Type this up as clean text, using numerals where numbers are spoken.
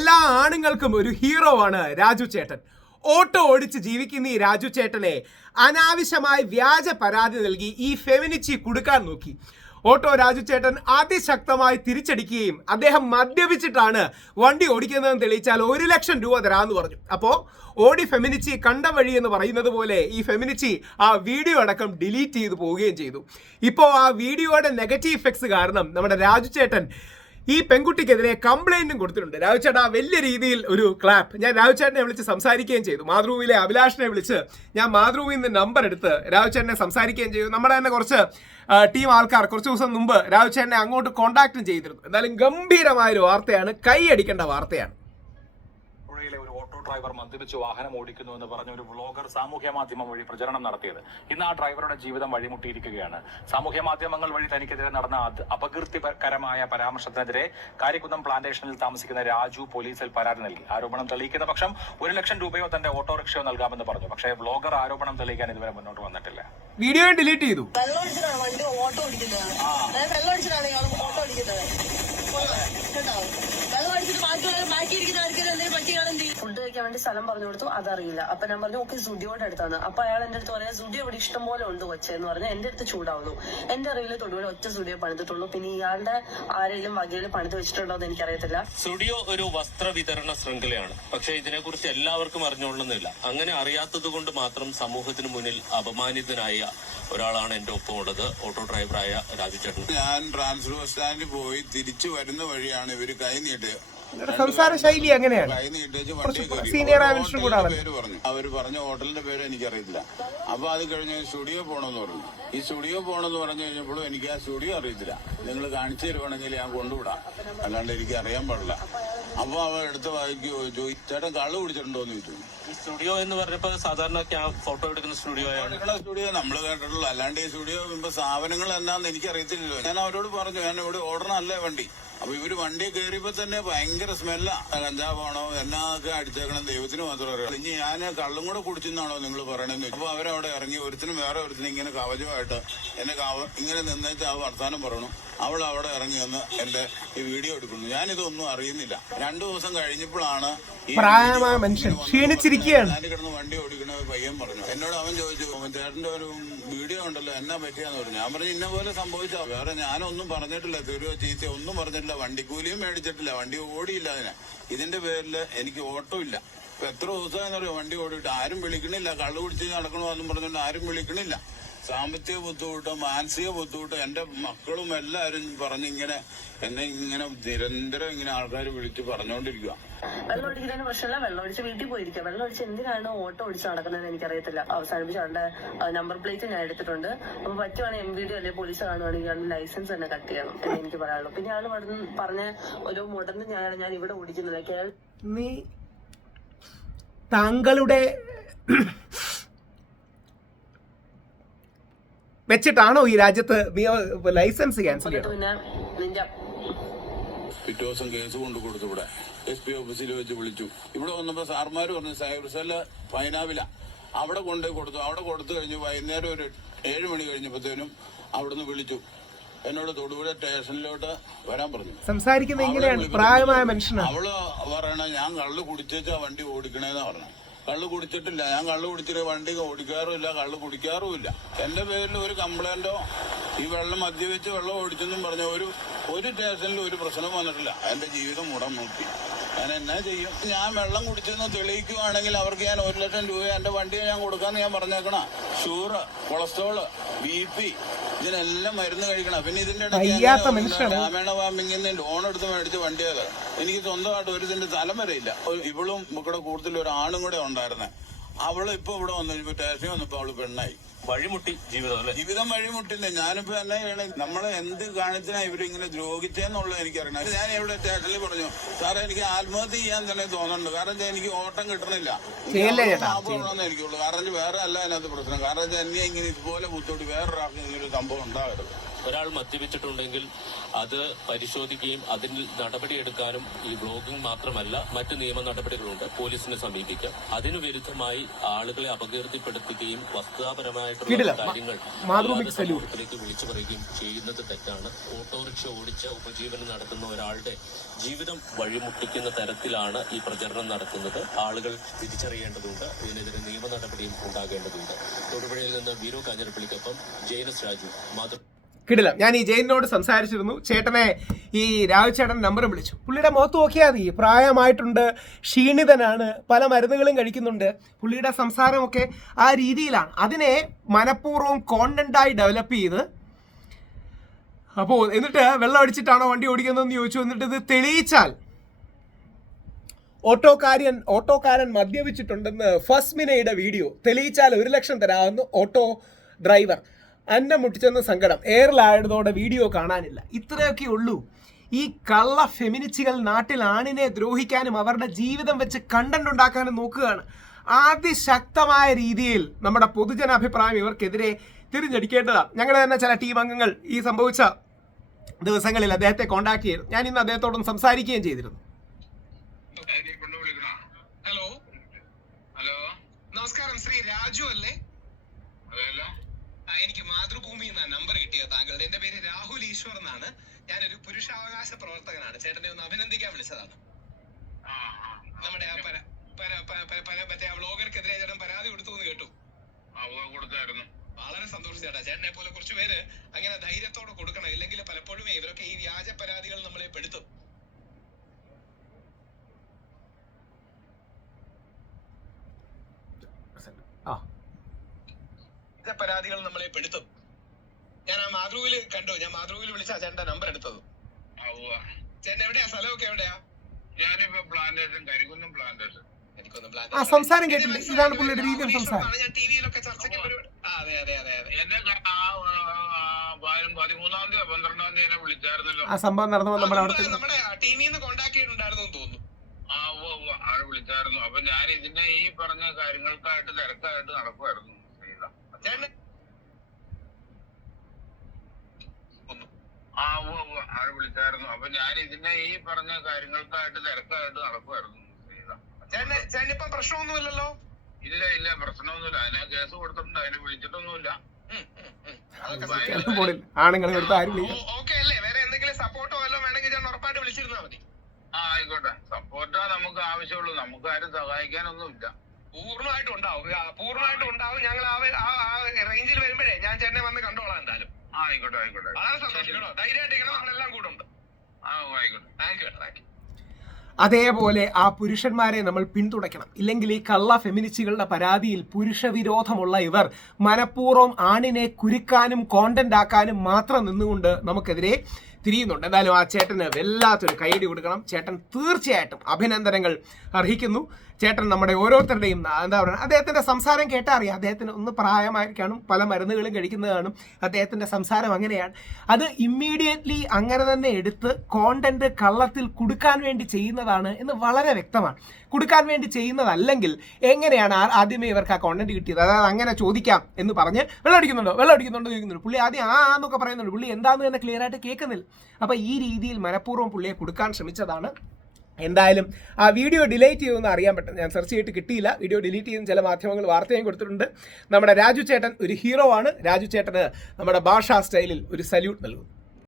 എല്ലാ ആണുങ്ങൾക്കും ഒരു ഹീറോ ആണ് രാജു ചേട്ടൻ. ഓട്ടോ ഓടിച്ച് ജീവിക്കുന്ന ഈ രാജു ചേട്ടനെ അനാവശ്യമായി വ്യാജ പരാതി നൽകി ഈ ഫെമിനിച്ചി കുടുക്കാൻ നോക്കി. ഓട്ടോ രാജു ചേട്ടൻ അതിശക്തമായി തിരിച്ചടിക്കുകയും അദ്ദേഹം മദ്യപിച്ചിട്ടാണ് വണ്ടി ഓടിക്കുന്നതെന്ന് തെളിയിച്ചാൽ 1 ലക്ഷം രൂപ തരാമെന്ന് പറഞ്ഞു. അപ്പോൾ ഓടി ഫെമിനിച്ചി കണ്ട വഴി എന്ന് പറയുന്നത് പോലെ ഈ ഫെമിനിച്ചി ആ വീഡിയോ അടക്കം ഡിലീറ്റ് ചെയ്ത് പോവുകയും ചെയ്തു. ഇപ്പോൾ ആ വീഡിയോയുടെ നെഗറ്റീവ് ഇഫക്ട്സ് കാരണം നമ്മുടെ രാജു ചേട്ടൻ ഈ പെൺകുട്ടിക്കെതിരെ കംപ്ലൈന്റും കൊടുത്തിട്ടുണ്ട്. രാജുചേട്ടാ വലിയ രീതിയിൽ ഒരു ക്ലാപ്പ്. ഞാൻ രാജുചേട്ടനെ വിളിച്ച് സംസാരിക്കുകയും ചെയ്തു. മാതൃഭൂമിയിലെ അഭിലാഷിനെ വിളിച്ച് ഞാൻ മാതൃഭൂമിയിൽ നിന്ന് നമ്പർ എടുത്ത് രാജുചേട്ടനെ സംസാരിക്കുകയും ചെയ്തു. നമ്മുടെ തന്നെ കുറച്ച് ടീം ആൾക്കാർ കുറച്ച് ദിവസം മുമ്പ് രാജുചേട്ടനെ അങ്ങോട്ട് കോൺടാക്റ്റും ചെയ്തിരുന്നു. എന്തായാലും ഗംഭീരമായൊരു വാർത്തയാണ്, കൈയടിക്കേണ്ട വാർത്തയാണ്. ഡ്രൈവർ മദ്യപിച്ച് വാഹനം ഓടിക്കുന്നു എന്ന് പറഞ്ഞ ഒരു വ്ളോഗർ സാമൂഹ്യ മാധ്യമം വഴി പ്രചരണം നടത്തിയത് ഇന്ന് ആ ഡ്രൈവറുടെ ജീവിതം വഴിമുട്ടിയിരിക്കുകയാണ്. സാമൂഹ്യ മാധ്യമങ്ങൾ വഴി തനിക്കെതിരെ നടന്ന അപകീർത്തികരമായ പരാമർശത്തിനെതിരെ കാരിക്കുന്നം പ്ലാന്റേഷനിൽ താമസിക്കുന്ന രാജു പോലീസിൽ പരാതി നൽകി. ആരോപണം തെളിയിക്കുന്ന പക്ഷം 1 ലക്ഷം രൂപയോ തന്റെ ഓട്ടോറിക്ഷയോ നൽകാമെന്ന് പറഞ്ഞു. പക്ഷേ വ്ളോഗർ ആരോപണം തെളിയിക്കാൻ ഇതുവരെ മുന്നോട്ട് വന്നിട്ടില്ല. വീഡിയോ ഡിലീറ്റ് ചെയ്തു. ഫുഡ് കഴിക്കാൻ വേണ്ടി സ്ഥലം പറഞ്ഞു കൊടുത്തു, അതറിയില്ല. അപ്പൊ ഞാൻ പറഞ്ഞു ഓക്കെ സുഡിയോടെ അടുത്താണ്. അപ്പൊ അയാൾ എന്റെ അടുത്ത് പറയാം സുഡിയോ ഇവിടെ ഇഷ്ടം പോലെ ഉണ്ട് കൊച്ചെന്ന് പറഞ്ഞ് എന്റെ അടുത്ത് ചൂടാവുന്നു. എന്റെ അറിവിൽ തൊടുപുഴ ഒറ്റ സുഡിയോ പണിതിട്ടുള്ളൂ. പിന്നെ ഇയാളുടെ ആരെങ്കിലും വകയിൽ പണിത് വെച്ചിട്ടുണ്ടോ എന്ന് എനിക്കറിയത്തില്ല. സുഡിയോ ഒരു വസ്ത്ര വിതരണ ശൃംഖലയാണ്. പക്ഷെ ഇതിനെക്കുറിച്ച് എല്ലാവർക്കും അറിഞ്ഞോളുന്നില്ല. അങ്ങനെ അറിയാത്തത് കൊണ്ട് മാത്രം സമൂഹത്തിന് മുന്നിൽ അപമാനിതനായ ഒരാളാണ് എന്റെ ഒപ്പം ഉള്ളത്, ഓട്ടോ ഡ്രൈവറായ രാജു ചേട്ടൻ. ഞാൻ ട്രാൻസ്ഫർ ബസ് സ്റ്റാൻഡിൽ പോയി തിരിച്ചു വരുന്ന വഴിയാണ് ഇവര് കൈ നീട്ടിയത്. സംസാര ശൈലി അങ്ങനെയാണ്. പേര് പറഞ്ഞു. അവര് പറഞ്ഞ ഹോട്ടലിന്റെ പേര് എനിക്കറിയത്തില്ല. അപ്പൊ അത് കഴിഞ്ഞ് സ്റ്റുഡിയോ പോണെന്ന് പറഞ്ഞു. ഈ സ്റ്റുഡിയോ പോണെന്ന് പറഞ്ഞു കഴിഞ്ഞപ്പോഴും എനിക്ക് ആ സ്റ്റുഡിയോ അറിയത്തില്ല. നിങ്ങൾ കാണിച്ചു തരുവാണെങ്കിൽ ഞാൻ കൊണ്ടുവിടാം, അല്ലാണ്ട് എനിക്ക് അറിയാൻ പാടില്ല. അപ്പൊ അവർ എടുത്ത വായിക്ക് ചോദിച്ചു ചേട്ടൻ കള്ളു കുടിച്ചിട്ടുണ്ടോന്ന് ചോദിച്ചു. ഈ സ്റ്റുഡിയോ എന്ന് പറഞ്ഞപ്പോ സാധാരണ ഫോട്ടോ എടുക്കുന്ന സ്റ്റുഡിയോ നമ്മൾ കേട്ടിട്ടുള്ളൂ, അല്ലാണ്ട് ഈ സ്റ്റുഡിയോ ഇപ്പൊ സാധനങ്ങൾ എന്നാന്ന് എനിക്കറിയത്തില്ലല്ലോ. ഞാൻ അവരോട് പറഞ്ഞു ഞാൻ ഇവിടെ ഓടണല്ലേ വണ്ടി. അപ്പൊ ഇവര് വണ്ടി കയറിയപ്പോ തന്നെ ഭയങ്കര സ്മെല്ലാ. കഞ്ചാവാണോ എന്നൊക്കെ അടിച്ചേക്കണം ദൈവത്തിന് മാത്രം അറിയാം. ഇനി ഞാൻ കള്ളും കൂടെ കുടിച്ചെന്നാണോ നിങ്ങൾ പറയണെന്ന്. അപ്പൊ അവരവിടെ ഇറങ്ങി ഒരുത്തിനും വേറെ ഒരുത്തിനും ഇങ്ങനെ കവചമായിട്ട് എന്നെ ഇങ്ങനെ നിന്നേച്ച് ആ വർത്താനം പറയണു. അവൾ അവിടെ ഇറങ്ങി വന്ന് എന്റെ ഈ വീഡിയോ എടുക്കുന്നു. ഞാനിതൊന്നും അറിയുന്നില്ല. 2 ദിവസം കഴിഞ്ഞപ്പോഴാണ് ഞാൻ കിടന്ന് വണ്ടി ഓടിക്കണ പയ്യൻ പറഞ്ഞു. എന്നോട് അവൻ ചോദിച്ചു ചേട്ടന്റെ ഒരു വീഡിയോ ഉണ്ടല്ലോ എന്നാ പറ്റിയാന്ന് പറഞ്ഞു. ഞാൻ പറഞ്ഞു ഇന്ന പോലെ സംഭവിച്ചോ. വേറെ ഞാനൊന്നും പറഞ്ഞിട്ടില്ല, തെരുവോ ചീത്തയോ ഒന്നും പറഞ്ഞിട്ടില്ല. വണ്ടിക്കൂലിയും മേടിച്ചിട്ടില്ല, വണ്ടി ഓടിയില്ല. ഇതിന്റെ പേരില് എനിക്ക് ഓട്ടോ ഇല്ല. ഇപ്പൊ എത്ര ദിവസമായെന്നറിയോ വണ്ടി ഓടിയിട്ട് ആരും വിളിക്കണില്ല. കള്ളു കുടിച്ച് നടക്കണമെന്നും പറഞ്ഞുകൊണ്ട് ആരും വിളിക്കണില്ല. സാമ്പത്തിക ബുദ്ധിമുട്ട്, മാനസിക ബുദ്ധിമുട്ട്, എന്റെ മക്കളും എല്ലാരും പറഞ്ഞിങ്ങനെ എന്നെ ഇങ്ങനെ നിരന്തരം ഇങ്ങനെ ആൾക്കാർ വിളിച്ച് പറഞ്ഞുകൊണ്ടിരിക്കുക. വെള്ളം ഒഴിക്കുന്നതിന് പ്രശ്നമല്ല, വെള്ളം ഒഴിച്ച് വീട്ടിൽ പോയിരിക്കുക. വെള്ളം ഒഴിച്ച് എന്തിനാണ് ഓട്ടോ ഓടിച്ച് നടക്കുന്നതെന്ന് എനിക്കറിയത്തില്ല. അവസാനിപ്പിച്ച് അവന്റെ നമ്പർ പ്ലേറ്റ് ഞാൻ എടുത്തിട്ടുണ്ട്. അപ്പൊ പറ്റുവാണെങ്കിൽ MVD അല്ലെങ്കിൽ പോലീസ് കാണുവാണെങ്കിൽ അവന്റെ ലൈസൻസ് തന്നെ കട്ട് ചെയ്യണം എന്ന് എനിക്ക് പറയാനുള്ളൂ. പിന്നെ ആള് പറഞ്ഞ ഒരു മുടന്ന് ഞാൻ ഇവിടെ ഓടിക്കുന്നില്ല. താങ്കളുടെ വെച്ചിട്ടാണോ ഈ രാജ്യത്ത് ലൈസൻസ് ക്യാൻസൽ ചെയ്യണം? പിന്നെ നിന്റെ പിറ്റേ ദിവസം കേസ് കൊണ്ട് കൊടുത്തു. ഇവിടെ SP ഓഫീസിൽ വെച്ച് വിളിച്ചു. ഇവിടെ വന്നപ്പോ സാർമാര് പറഞ്ഞു സൈബർ സെല്ല് പൈനാവില അവിടെ കൊണ്ടുപോയി കൊടുത്തു. അവിടെ കൊടുത്തു കഴിഞ്ഞു വൈകുന്നേരം ഒരു 7 മണി കഴിഞ്ഞപ്പോഴത്തേനും അവിടുന്ന് വിളിച്ചു. എന്നോട് തൊടുപുഴ സ്റ്റേഷനിലോട്ട് വരാൻ പറഞ്ഞു. സംസാരിക്കുന്നത് എങ്ങനെയാണ്? പ്രായമായ മനുഷ്യനാണ്. അവള് പറയണ ഞാൻ കള്ളു കുടിച്ചേച്ചാ വണ്ടി ഓടിക്കണേന്നാ പറഞ്ഞു. കള്ളു കുടിച്ചിട്ടില്ല, ഞാൻ കള്ളു കുടിച്ചിട്ട് വണ്ടി ഓടിക്കാറുമില്ല, കള്ളു കുടിക്കാറുമില്ല. എന്റെ പേരിൽ ഒരു കംപ്ലൈന്റോ ഈ വെള്ളം മദ്യപിച്ച് വെള്ളം ഓടിച്ചെന്നും പറഞ്ഞ ഒരു സ്റ്റേഷനിലും ഒരു പ്രശ്നം വന്നിട്ടില്ല. എന്റെ ജീവിതം മുടം നോക്കി ഞാൻ എന്നാ ചെയ്യും? ഞാൻ വെള്ളം കുടിച്ചെന്ന് തെളിയിക്കുവാണെങ്കിൽ അവർക്ക് ഞാൻ 1 ലക്ഷം രൂപ എന്റെ വണ്ടിയെ ഞാൻ കൊടുക്കാന്ന് ഞാൻ പറഞ്ഞേക്കണ. ഷുഗർ, കൊളസ്ട്രോള്, BP ഇതിനെല്ലാം മരുന്ന് കഴിക്കണം. പിന്നെ ഇതിന്റെ ഇടയ്ക്ക് ഗ്രാമീണ ഫാമിങ്ങിൽ നിന്ന് ലോൺ എടുത്ത് മേടിച്ച് വണ്ടിയത് എനിക്ക് സ്വന്തമായിട്ട് ഒരു ഇതിന്റെ സ്ഥലം വരെ ഇല്ല. ഇവളും ഇവിടെ കൂടുതൽ ഒരു ആണും കൂടെ ഉണ്ടായിരുന്നെ. അവള് ഇപ്പൊ ഇവിടെ വന്നു സ്റ്റേഷനിൽ വന്നപ്പോ അവള് പെണ്ണായി. വഴിമുട്ടി ജീവിതം വഴിമുട്ടില്ല. ഞാനിപ്പോ എന്നെ നമ്മളെ എന്ത് കാണിച്ചാ ഇവരിങ്ങനെ ദ്രോഹിച്ചെന്നുള്ളത് എനിക്കറിയണം. ഞാൻ ഇവിടെ സ്റ്റേഷനിൽ പറഞ്ഞു സാറേ എനിക്ക് ആത്മഹത്യ ചെയ്യാൻ തന്നെ തോന്നുന്നുണ്ട്. കാരണം എനിക്ക് ഓട്ടം കിട്ടണില്ല. എനിക്കുള്ളൂ. കാരണം വേറെ അല്ല അതിനകത്ത് പ്രശ്നം. കാരണം എന്നെ ഇങ്ങനെ ഇതുപോലെ ബുദ്ധിമുട്ട് വേറൊരാൾക്ക് ഇങ്ങനെ ഒരു സംഭവം ഉണ്ടാകരുത്. ഒരാൾ മദ്യപിച്ചിട്ടുണ്ടെങ്കിൽ അത് പരിശോധിക്കുകയും അതിൽ നടപടിയെടുക്കാനും ഈ വ്ലോഗിംഗ് മാത്രമല്ല മറ്റ് നിയമ നടപടികളുണ്ട്. പോലീസിനെ സമീപിക്കാം. അതിനു വിരുദ്ധമായി ആളുകളെ അപകീർത്തിപ്പെടുത്തുകയും വസ്തുതാപരമായിട്ടുള്ള കാര്യങ്ങൾ സമൂഹത്തിലേക്ക് വിളിച്ചു പറയുകയും ചെയ്യുന്നത് തെറ്റാണ്. ഓട്ടോറിക്ഷ ഓടിച്ച ഉപജീവനം നടത്തുന്ന ഒരാളുടെ ജീവിതം വഴിമുട്ടിക്കുന്ന തരത്തിലാണ് ഈ പ്രചരണം നടത്തുന്നത്. ആളുകൾ തിരിച്ചറിയേണ്ടതുണ്ട്. ഇതിനെതിരെ നിയമ നടപടിയും ഉണ്ടാകേണ്ടതുണ്ട്. തൊടുപുഴയിൽ നിന്ന് വീരോ കാഞ്ഞിരപ്പള്ളിക്കൊപ്പം ജെയിനസ് രാജു, മാതൃ. കിടിലം. ഞാൻ ഈ ജയിലിനോട് സംസാരിച്ചിരുന്നു. ചേട്ടനെ ഈ രാജു ചേട്ടൻ നമ്പറും വിളിച്ചു. പുള്ളിയുടെ മുഖത്ത് നോക്കിയാൽ മതി, പ്രായമായിട്ടുണ്ട്, ക്ഷീണിതനാണ്, പല മരുന്നുകളും കഴിക്കുന്നുണ്ട്. പുള്ളിയുടെ സംസാരമൊക്കെ ആ രീതിയിലാണ്. അതിനെ മനഃപൂർവ്വം കോണ്ടന്റായി ഡെവലപ്പ് ചെയ്ത് അപ്പോൾ എന്നിട്ട് വെള്ളം അടിച്ചിട്ടാണോ വണ്ടി ഓടിക്കുന്നതെന്ന് ചോദിച്ചു. എന്നിട്ട് ഇത് തെളിയിച്ചാൽ ഓട്ടോക്കാരൻ മദ്യപിച്ചിട്ടുണ്ടെന്ന് ഫസ്മിനയുടെ വീഡിയോ തെളിയിച്ചാൽ 1 ലക്ഷം തരാമെന്ന് ഓട്ടോ ഡ്രൈവർ. അന്നം മുട്ടിച്ചെന്ന് സങ്കടം, എയറിലായതോടെ വീഡിയോ കാണാനില്ല. ഇത്രയൊക്കെ ഉള്ളൂ. ഈ കള്ള ഫെമിനിസ്റ്റുകൾ നാട്ടിൽ ആണിനെ ദ്രോഹിക്കാനും അവരുടെ ജീവിതം വെച്ച് കണ്ടന്റ് ഉണ്ടാക്കാനും നോക്കുകയാണ്. അതിശക്തമായ രീതിയിൽ നമ്മുടെ പൊതുജനാഭിപ്രായം ഇവർക്കെതിരെ തിരിഞ്ഞടിക്കേണ്ടതാണ്. ഞങ്ങളുടെ തന്നെ ചില ടീം അംഗങ്ങൾ ഈ സംഭവിച്ച ദിവസങ്ങളിൽ അദ്ദേഹത്തെ കോൺടാക്ട് ചെയ്തു. ഞാൻ ഇന്ന് അദ്ദേഹത്തോടൊന്ന് സംസാരിക്കുകയും ചെയ്തിരുന്നു. ഹലോ ഹലോ, നമസ്കാരം. ശ്രീ രാജു അല്ലേ? എനിക്ക് മാതൃഭൂമി എന്ന നമ്പർ കിട്ടിയത് താങ്കളുടെ. എന്റെ പേര് രാഹുൽ ഈശ്വർ എന്നാണ്. ഞാനൊരു പുരുഷാവകാശ പ്രവർത്തകനാണ്. ചേട്ടനെ ഒന്ന് അഭിനന്ദിക്കാൻ വിളിച്ചതാണ്. നമ്മുടെ മറ്റേ ആ വ്ളോഗർക്കെതിരെ ചേട്ടൻ പരാതി കൊടുത്തു എന്ന് കേട്ടു. കൊടുത്തായിരുന്നു. വളരെ സന്തോഷം ചേട്ടാ. ചേട്ടനെ പോലെ കുറച്ച് പേര് അങ്ങനെ ധൈര്യത്തോടെ കൊടുക്കണം. ഇല്ലെങ്കിൽ പലപ്പോഴും ഇവരൊക്കെ ഈ വ്യാജ പരാതികൾ നമ്മളെ പെടുത്തും. പരാതികൾ നമ്മളെ പെടുത്തും. ഞാൻ ആ മാതൃഭൂമിയിൽ കണ്ടു. ഞാൻ മാതൃഭൂമിയിൽ വിളിച്ചാ ചേട്ടന്റെ നമ്പർ എടുത്തത്. ചേട്ടൻ എവിടെയാ? സ്ഥലമൊക്കെ എവിടെയാ? ഞാനിപ്പോ പ്ലാന്റേഷൻ, കരികുന്നം പ്ലാന്റേഷൻ. ആ സംസാരം കേട്ടില്ല. ഇതാണ് പുള്ളിയുടെ രീതിയിൽ സംസാരം. ഞാൻ ടിവിയിലൊക്കെ ചർച്ചയ്ക്ക് എന്നെ 13-ാം തീയതി 12-ാം തീയതി എന്നെ വിളിച്ചായിരുന്നല്ലോ. ആ സംഭവം നടന്നപ്പോൾ നമ്മുടെ ടിവിയിൽ നിന്ന് കോണ്ടാക്ട് ചെയ്തിട്ടുണ്ടായിരുന്നു തോന്നുന്നു. ആള് വിളിച്ചായിരുന്നു. അപ്പൊ ഞാൻ ഇതിന്റെ ഈ പറഞ്ഞ കാര്യങ്ങൾക്കായിട്ട് തിരക്കായിട്ട് നടക്കുമായിരുന്നു. ആള് വിളിച്ചായിരുന്നു. അപ്പൊ ഞാൻ ഇതിന്റെ ഈ പറഞ്ഞ കാര്യങ്ങൾക്കായിട്ട് തിരക്കായിട്ട് നടക്കുമായിരുന്നു. ചേട്ടനിപ്പം പ്രശ്നമൊന്നുമില്ലല്ലോ? ഇല്ല, പ്രശ്നമൊന്നുമില്ല. അതിനെ കേസ് കൊടുത്തിട്ടുണ്ട്. അതിനെ വിളിച്ചിട്ടൊന്നുമില്ല. ആണുങ്ങൾ എടുത്ത് ആരും ഓക്കെ അല്ലേ? വേറെ എന്തെങ്കിലും സപ്പോർട്ടോ വല്ലതും വേണമെങ്കിൽ ചേട്ടൻ ഉറപ്പായിട്ട് വിളിച്ചിരുന്നാൽ മതി. ആയിക്കോട്ടെ. സപ്പോർട്ടാ നമുക്ക് ആവശ്യമുള്ളൂ. നമുക്ക് ആരും സഹായിക്കാനൊന്നുമില്ല. പൂർണ്ണമായിട്ടും ഉണ്ടാവും. ഞങ്ങൾ ആ റേഞ്ചിൽ വരുമ്പോഴേ ഞാൻ ചേട്ടനെ വന്ന് കണ്ടോളാം എന്തായാലും. ആയിക്കോട്ടെ. വളരെ സന്തോഷം കേട്ടോ. ധൈര്യമായിട്ടിരിക്കണം. നമ്മളെല്ലാം കൂടെ ഉണ്ട്. ആയിക്കോട്ടെ. Thank you. അതേപോലെ ആ പുരുഷന്മാരെ നമ്മൾ പിന്തുണയ്ക്കണം. ഇല്ലെങ്കിൽ ഈ കള്ള ഫെമിനിസ്റ്റുകളുടെ പരാതിയിൽ പുരുഷവിരോധമുള്ള ഇവർ മനഃപൂർവ്വം ആണിനെ കുരുക്കാനും കോണ്ടന്റ് ആക്കാനും മാത്രം നിന്നുകൊണ്ട് നമുക്കെതിരെ തിരിയുന്നുണ്ട്. എന്തായാലും ആ ചേട്ടന് വല്ലാത്തൊരു കൈയടി കൊടുക്കണം. ചേട്ടൻ തീർച്ചയായിട്ടും അഭിനന്ദനങ്ങൾ അർഹിക്കുന്നു. ചേട്ടൻ നമ്മുടെ ഓരോരുത്തരുടെയും എന്താ പറയുക, അദ്ദേഹത്തിൻ്റെ സംസാരം കേട്ടാൽ അറിയാം. അദ്ദേഹത്തിന് ഒന്ന് പ്രായമായിരിക്കാനും പല മരുന്നുകളും കഴിക്കുന്നതാണ്. അദ്ദേഹത്തിൻ്റെ സംസാരം അങ്ങനെയാണ്. അത് ഇമ്മീഡിയറ്റ്ലി അങ്ങനെ തന്നെ എടുത്ത് കോണ്ടന്റ് കള്ളത്തിൽ കൊടുക്കാൻ വേണ്ടി ചെയ്യുന്നതാണ് എന്ന് വളരെ വ്യക്തമാണ്. കൊടുക്കാൻ വേണ്ടി ചെയ്യുന്നതല്ലെങ്കിൽ എങ്ങനെയാണ് ആദ്യമേ ഇവർക്ക് ആ കോണ്ടന്റ് കിട്ടിയത്? അതായത് അങ്ങനെ ചോദിക്കാം എന്ന് പറഞ്ഞ് വെള്ളം അടിക്കുന്നുണ്ടോ ചോദിക്കുന്നുണ്ട്. പുള്ളി ആദ്യം എന്നൊക്കെ പറയുന്നുണ്ട്. പുള്ളി എന്താണെന്ന് തന്നെ ക്ലിയർ ആയിട്ട് കേൾക്കുന്നില്ല. അപ്പോൾ ഈ രീതിയിൽ മനഃപൂർവ്വം പുള്ളിയെ കൊടുക്കാൻ ശ്രമിച്ചതാണ്. എന്തായാലും ആ വീഡിയോ ഡിലീറ്റ് ചെയ്യുമെന്ന് അറിയാൻ പറ്റും. ഞാൻ സെർച്ച് ചെയ്തിട്ട് കിട്ടിയില്ല. വീഡിയോ ഡിലീറ്റ് ചെയ്യുന്ന ചില മാധ്യമങ്ങൾ വാർത്തയും കൊടുത്തിട്ടുണ്ട്. നമ്മുടെ രാജു ചേട്ടൻ ഒരു ഹീറോ ആണ്. രാജു ചേട്ടന് നമ്മുടെ ഭാഷാ സ്റ്റൈലിൽ ഒരു സല്യൂട്ട് നൽകുന്നു.